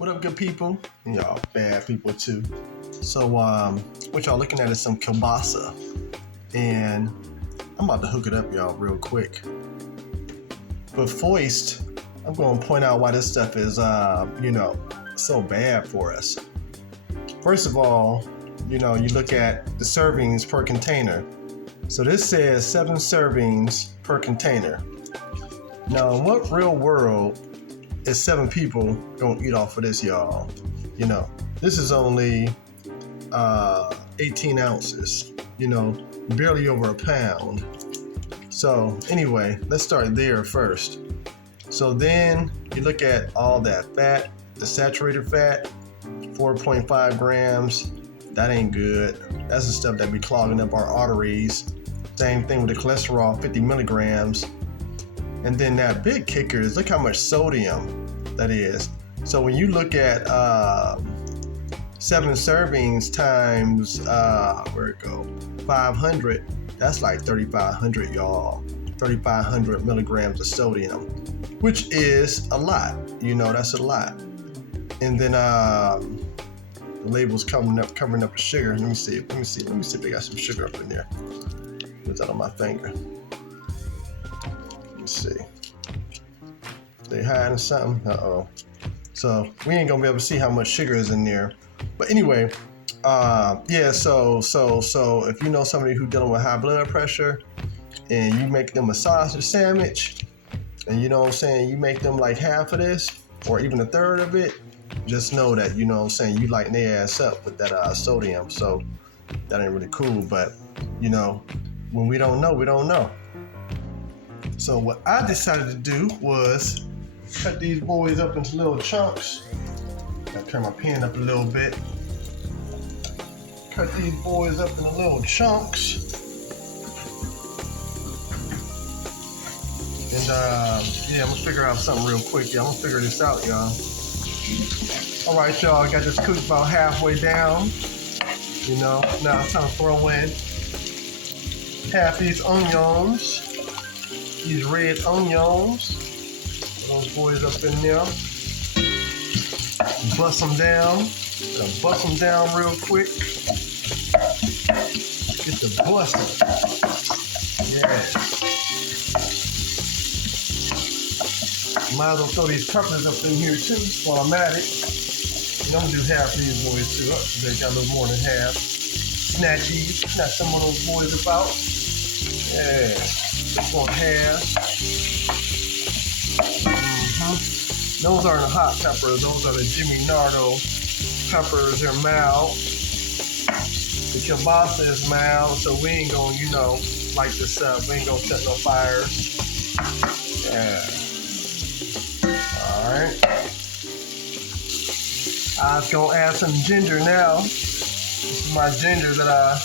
What up, good people? And y'all bad people too. So what y'all looking at is some kielbasa, and I'm about to hook it up, y'all, real quick. But first, I'm going to point out why this stuff is so bad for us. First of all, you look at the servings per container. So this says 7 servings per container. Now, in what real world is 7 people gonna eat off of this, y'all? This is only 18 ounces, barely over a pound. So anyway, let's start there first. So then you look at all that fat, the saturated fat, 4.5 grams. That ain't good. That's the stuff that be clogging up our arteries. Same thing with the cholesterol, 50 milligrams. And then that big kicker is look how much sodium that is. So when you look at 7 servings times, 500, that's like 3,500, y'all. 3,500 milligrams of sodium, which is a lot. That's a lot. And then the label's covering up the sugar. Let me see if they got some sugar up in there. Put that on my finger. Let me see. They hiding something? Uh-oh. So we ain't gonna be able to see how much sugar is in there. But anyway, so if you know somebody who's dealing with high blood pressure and you make them a sausage sandwich and you make them like half of this or even a third of it, just know that, you lighten their ass up with that sodium. So that ain't really cool, but when we don't know, we don't know. So what I decided to do was cut these boys up into little chunks. I'll turn my pen up a little bit. Cut these boys up into little chunks. And I'm gonna figure out something real quick. I'm gonna figure this out, y'all. All right, y'all, I got this cooked about halfway down. Now it's time to throw in half these onions, these red onions. Those boys up in there. Bust them down. Bust them down real quick. Get the busting. Yeah. Might as well throw these peppers up in here too while I'm at it. And I'm gonna do half of these boys too. They got a little more than half. Snatch some of those boys about. Yeah. Just want half. Those aren't hot peppers. Those are the Jimmy Nardo peppers. They're mild. The kielbasa is mild, so we ain't gonna, light this up. We ain't gonna set no fire. Yeah. All right. I was gonna add some ginger now. This is my ginger that I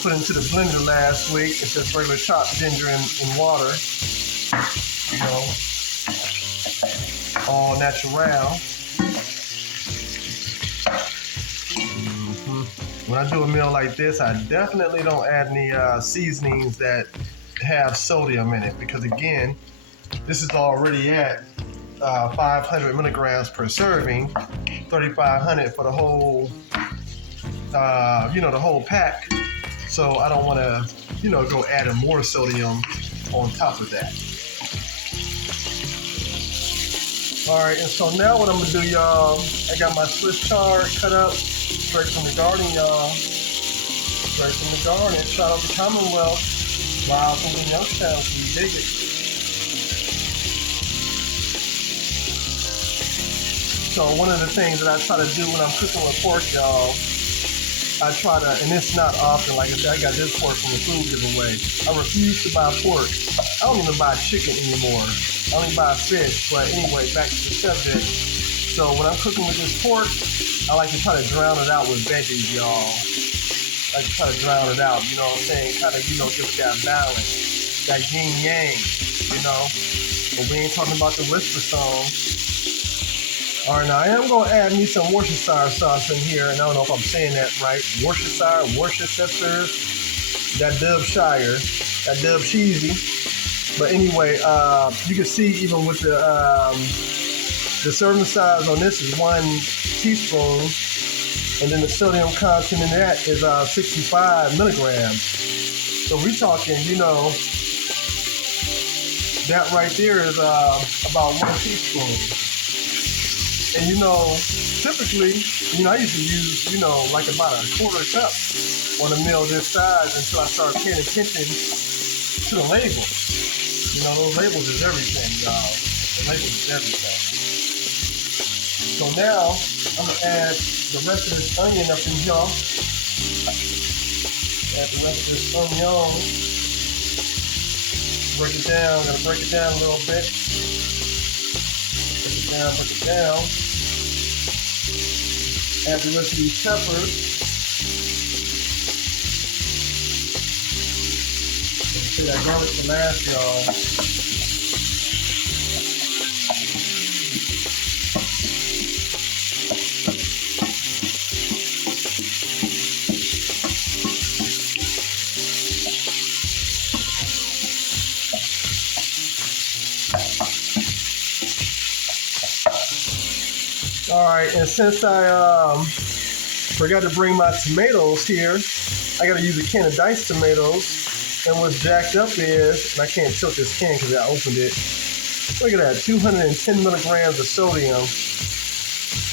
put into the blender last week. It's just regular chopped ginger in water. All natural. When I do a meal like this, I definitely don't add any seasonings that have sodium in it, because again, this is already at 500 milligrams per serving, 3,500 for the whole, the whole pack. So I don't want to, go adding more sodium on top of that. All right, and so now what I'm gonna do, y'all, I got my Swiss chard cut up straight from the garden, y'all. Straight from the garden. Shout out to Commonwealth. Live from the Youngstown, so you dig it. So one of the things that I try to do when I'm cooking with pork, y'all, I try to, and it's not often, like I said, I got this pork from the food giveaway. I refuse to buy pork. I don't even buy chicken anymore. I only buy fish, but anyway, back to the subject. So when I'm cooking with this pork, I like to try to drown it out with veggies, y'all. I like to try to drown it out, you know what I'm saying? Kind of, give it that balance, that yin yang, But we ain't talking about the whisper song. All right, now I am going to add me some Worcestershire sauce in here, and I don't know if I'm saying that right. Worcestershire, that Dubshire, that Dub cheesy. But anyway, you can see even with the The serving size on this is 1 teaspoon, and then the sodium content in that is 65 milligrams. So we're talking, that right there is about 1 teaspoon. And typically, I used to use, like about a quarter cup on a meal this size until I started paying attention to the labels. Those labels is everything, y'all. The labels is everything. So now, I'm gonna add the rest of this onion up in here. Add the rest of this onion. Break it down, gotta break it down a little bit. Break it down. Add the rest of these peppers. Say that garlic for last, y'all. All right, and since I forgot to bring my tomatoes here, I gotta use a can of diced tomatoes. And what's jacked up is, and I can't tilt this can because I opened it. Look at that, 210 milligrams of sodium,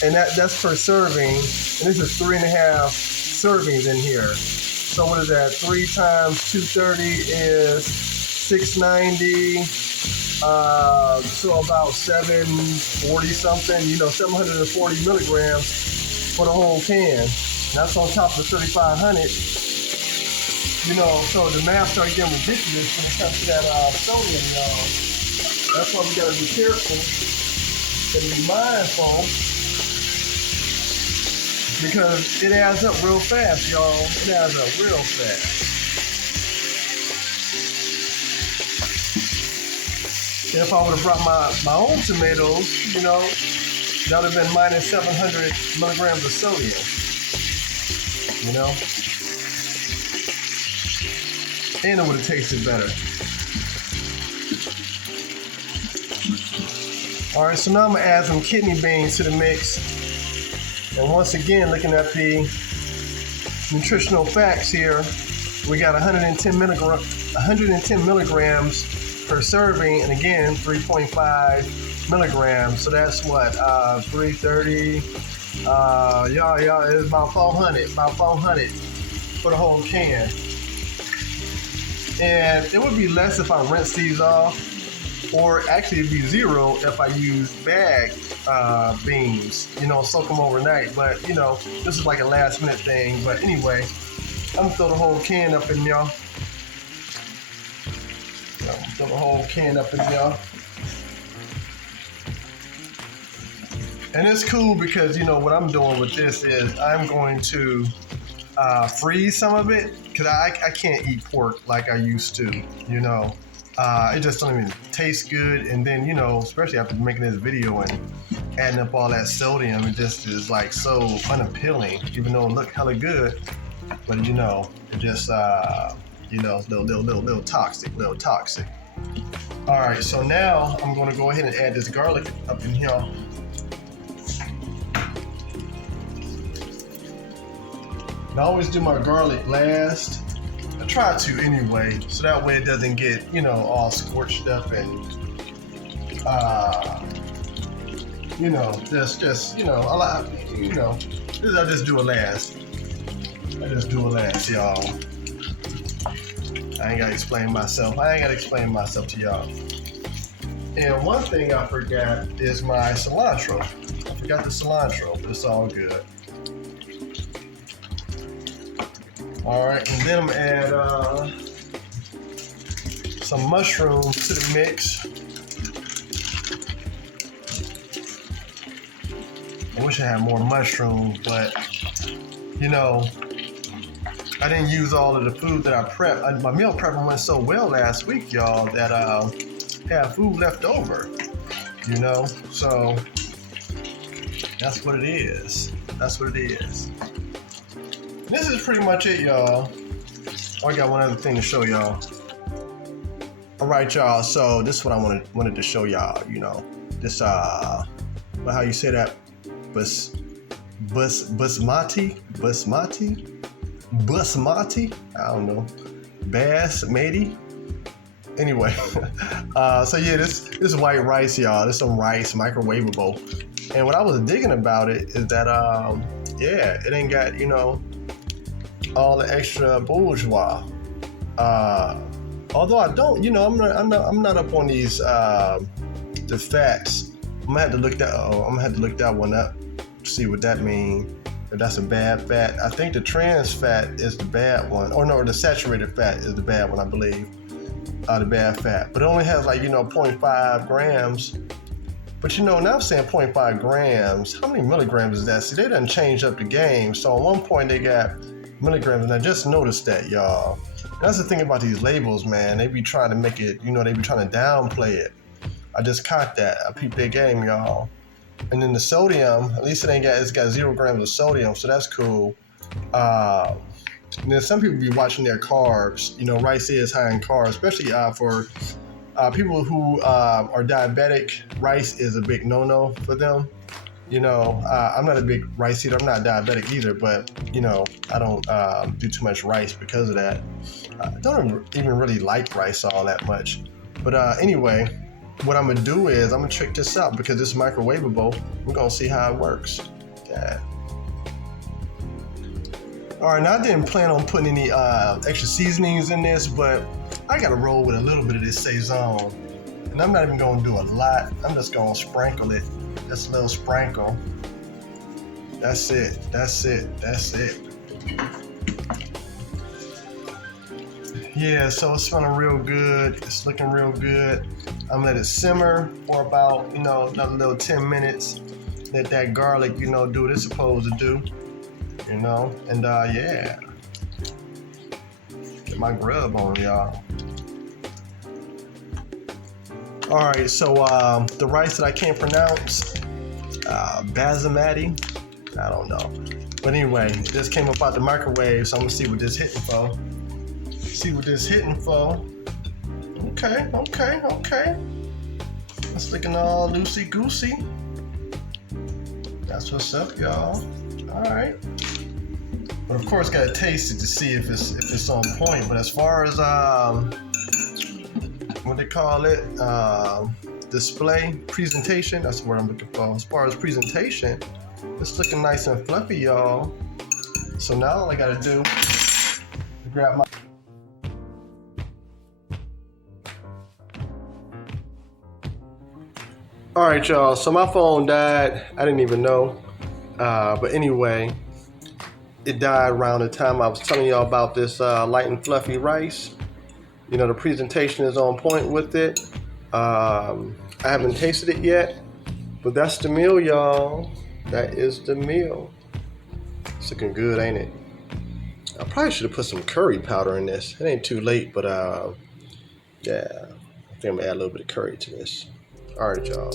and that's per serving. And this is 3.5 servings in here. So what is that? 3 times 230 is 690. So about 740 something. 740 milligrams for the whole can. And that's on top of the 3,500. So the math starts getting ridiculous when it comes to that sodium, y'all. That's why we gotta be careful and be mindful, because it adds up real fast, y'all. It adds up real fast. If I would have brought my own tomatoes, that would have been minus 700 milligrams of sodium, and it would have tasted better. All right, so now I'm gonna add some kidney beans to the mix. And once again, looking at the nutritional facts here, we got 110 milligrams per serving, and again, 3.5 milligrams. So that's what, 330. It's about 400 for the whole can. And it would be less if I rinse these off, or actually it'd be 0 if I use bag beans, soak them overnight. But, this is like a last minute thing. But anyway, I'm gonna throw the whole can up in y'all. Throw the whole can up in y'all. And it's cool because, what I'm doing with this is I'm going to freeze some of it, because I can't eat pork like I used to, It just don't even taste good. And then, especially after making this video and adding up all that sodium, it just is like so unappealing, even though it looked hella good. But, it just, little toxic. All right, so now I'm going to go ahead and add this garlic up in here. And I always do my garlic last. I try to anyway, so that way it doesn't get, all scorched up and, just, a lot, I just do it last. Y'all. I ain't gotta explain myself to y'all. And one thing I forgot is my cilantro. I forgot the cilantro, but it's all good. All right, and then I'm gonna add some mushrooms to the mix. I wish I had more mushrooms, but I didn't use all of the food that I prepped. My meal prepping went so well last week, y'all, that I had food left over, So that's what it is. This is pretty much it, y'all. Oh, I got one other thing to show y'all. All right, y'all. So this is what I wanted to show y'all. This but how you say that? Basmati? I don't know. Basmati? Anyway, so yeah, this is white rice, y'all. This is some rice, microwavable. And what I was digging about it is that, yeah, it ain't got, you know, all the extra bourgeois. Although I don't, you know, I'm not up on these the fats. I'm gonna have to look that one up to see what that means. If that's a bad fat. I think the trans fat is the bad one. Or no, the saturated fat is the bad one, I believe. The bad fat. But it only has like, you know, 0.5 grams. But you know, now I'm saying 0.5 grams. How many milligrams is that? See, they done changed up the game. So at one point they got milligrams, and I just noticed that, y'all. That's the thing about these labels, man. They be trying to make it, you know, they be trying to downplay it. I just caught that. I peeped their game, y'all. And then the sodium, at least it's got 0 grams of sodium, so that's cool. And then some people be watching their carbs. You know, rice is high in carbs, especially for people who are diabetic. Rice is a big no-no for them. You know, I'm not a big rice eater. I'm not diabetic either, but, you know, I don't do too much rice because of that. I don't even really like rice all that much. But anyway, what I'm going to do is I'm going to check this out because it's microwavable. We're going to see how it works. Yeah. All right, now I didn't plan on putting any extra seasonings in this, but I got to roll with a little bit of this Saison. And I'm not even going to do a lot. I'm just going to sprinkle it. Just a little sprinkle. That's it. Yeah, so it's smelling real good. It's looking real good. I'm gonna let it simmer for about, you know, another little 10 minutes. Let that garlic, you know, do what it's supposed to do. You know, and yeah. Get my grub on, y'all. All right, so the rice that I can't pronounce, Basmati, I don't know. But anyway, it just came up out the microwave, so I'm gonna see what this hitting for. Okay. It's looking all loosey-goosey. That's what's up, y'all. All right. But of course, gotta taste it to see if it's on point. But as far as what they call it, display, presentation, that's the word I'm looking for. As far as presentation, it's looking nice and fluffy, y'all. So now all I gotta do is grab my All right, y'all, so my phone died. I didn't even know. But anyway, it died around the time I was telling y'all about this light and fluffy rice. You know, the presentation is on point with it. I haven't tasted it yet, but that's the meal, y'all. That is the meal. It's looking good, ain't it? I probably should have put some curry powder in this. It ain't too late, but yeah, I think I'm gonna add a little bit of curry to this. All right, y'all.